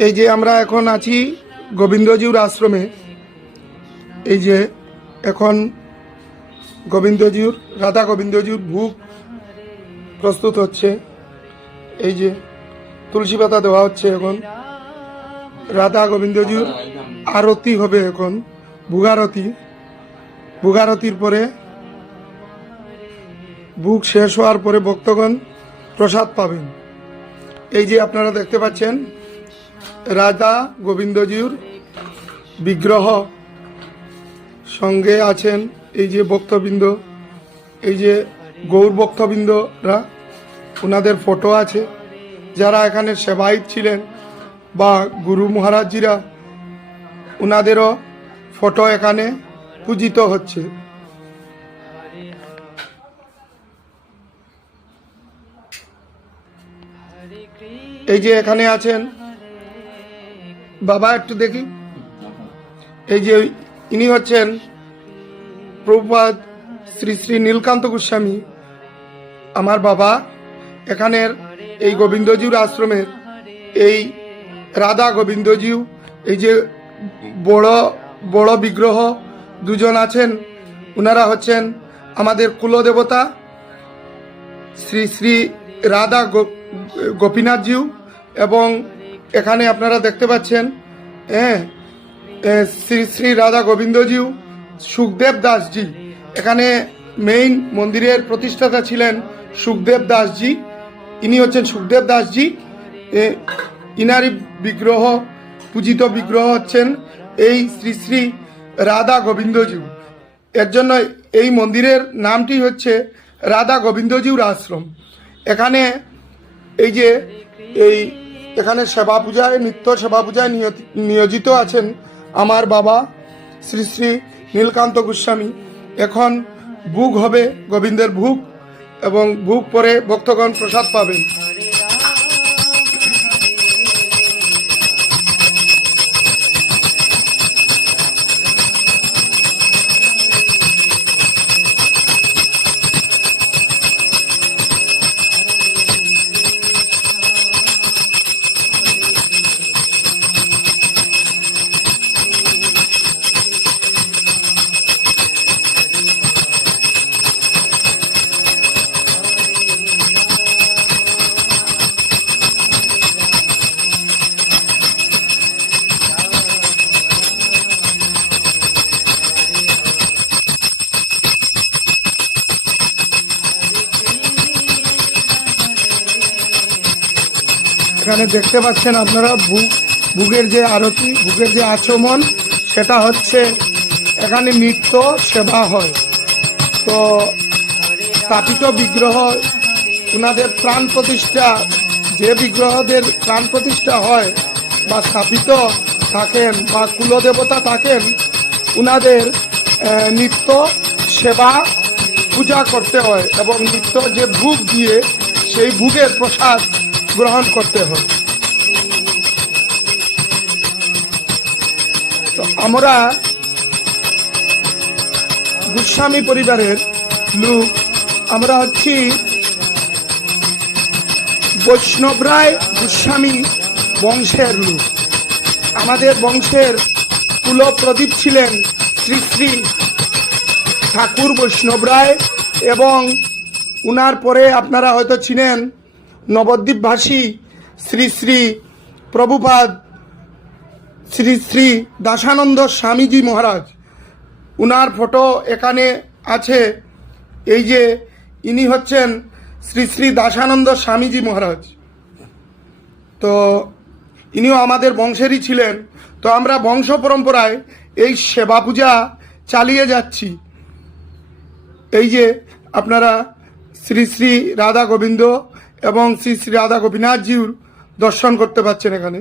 এই যে আমরা এখন আছি গোবিন্দজিউর আশ্রমে। এই যে এখন গোবিন্দজিউর রাধা গোবিন্দজিউর ভোগ প্রস্তুত হচ্ছে। এই যে তুলসী পাতা দেওয়া হচ্ছে। এখন রাধা গোবিন্দজিউর আরতি হবে। এখন ভোগারতির পরে ভোগ শেষ হওয়ার পরে ভক্তগণ প্রসাদ পাবেন। এই যে আপনারা দেখতে পাচ্ছেন রাধা গোবিন্দজিউর বিগ্রহ, সঙ্গে আছেন এই যে ভক্তবৃন্দ, এই যে গৌর ভক্তবৃন্দরা, ওনাদের ফটো আছে। যারা এখানে সেবায়িত ছিলেন বা গুরু মহারাজজিরা, ওনাদেরও ফটো এখানে পূজিত হচ্ছে। এই যে এখানে আছেন বাবা, একটু দেখি। এই যে ইনি হচ্ছেন প্রভুপাদ শ্রী শ্রী নীলকান্ত গোস্বামী, আমার বাবা। এখানের এই গোবিন্দজিউর আশ্রমের এই রাধা গোবিন্দজিউ, এই যে বড় বড় বিগ্রহ দুজন আছেন, ওনারা হচ্ছেন আমাদের কুলদেবতা শ্রী শ্রী রাধা গোপীনাথজিউ। এবং এখানে আপনারা দেখতে পাচ্ছেন শ্রী শ্রী রাধা গোবিন্দজিউ সুখদেব দাসজি। এখানে মেইন মন্দিরের প্রতিষ্ঠাতা ছিলেন সুখদেব দাসজি। ইনি হচ্ছেন সুখদেব দাসজি। ইনারি বিগ্রহ, পূজিত বিগ্রহ হচ্ছেন এই শ্রী শ্রী রাধা গোবিন্দজিউ। এর জন্য এই মন্দিরের নামটি হচ্ছে রাধা গোবিন্দজিউর আশ্রম। এখানে এই যে এখানে সেবা পূজায়, নিত্য সেবা পূজায় নিয়োজিত আছেন আমার বাবা শ্রী শ্রী নীলকান্ত গোস্বামী। এখন ভোগ হবে, গোবিন্দের ভোগ, এবং ভোগ পরে ভক্তগণ প্রসাদ পাবেন। এখানে দেখতে পাচ্ছেন আপনারা ভোগের যে আরতি, ভোগের যে আচমন, সেটা হচ্ছে এখানে নিত্য সেবা হয়। তো স্থাপিত বিগ্রহ, ওনাদের প্রাণ প্রতিষ্ঠা, যে বিগ্রহদের প্রাণ প্রতিষ্ঠা হয় বা স্থাপিত থাকেন বা কুলদেবতা থাকেন, ওনাদের নিত্য সেবা পূজা করতে হয় এবং নিত্য যে ভোগ দিয়ে সেই ভোগের প্রসাদ গ্রহণ করতে হয়। তো আমরা গোস্বামী পরিবারের লোক, আমরা হচ্ছি বৈষ্ণবরায় গোস্বামী বংশের লোক। আমাদের বংশের কুলপ্রদীপ ছিলেন শ্রী শ্রী ঠাকুর বৈষ্ণবরায়, এবং উনার পরে আপনারা হয়তো চিনেন নবদ্বীপভাষী শ্রী শ্রী প্রভুপাদ শ্রী শ্রী দাসানন্দ স্বামীজি মহারাজ। উনার ফটো এখানে আছে। এই যে ইনি হচ্ছেন শ্রী শ্রী দাসানন্দ স্বামীজি মহারাজ। তো ইনিও আমাদের বংশেরই ছিলেন। তো আমরা বংশ পরম্পরায় এই সেবা পূজা চালিয়ে যাচ্ছি। এই যে আপনারা শ্রী শ্রী রাধা গোবিন্দ এবং শ্রী শ্রী রাধা গোপীনাথজিউর দর্শন করতে পাচ্ছেন এখানে।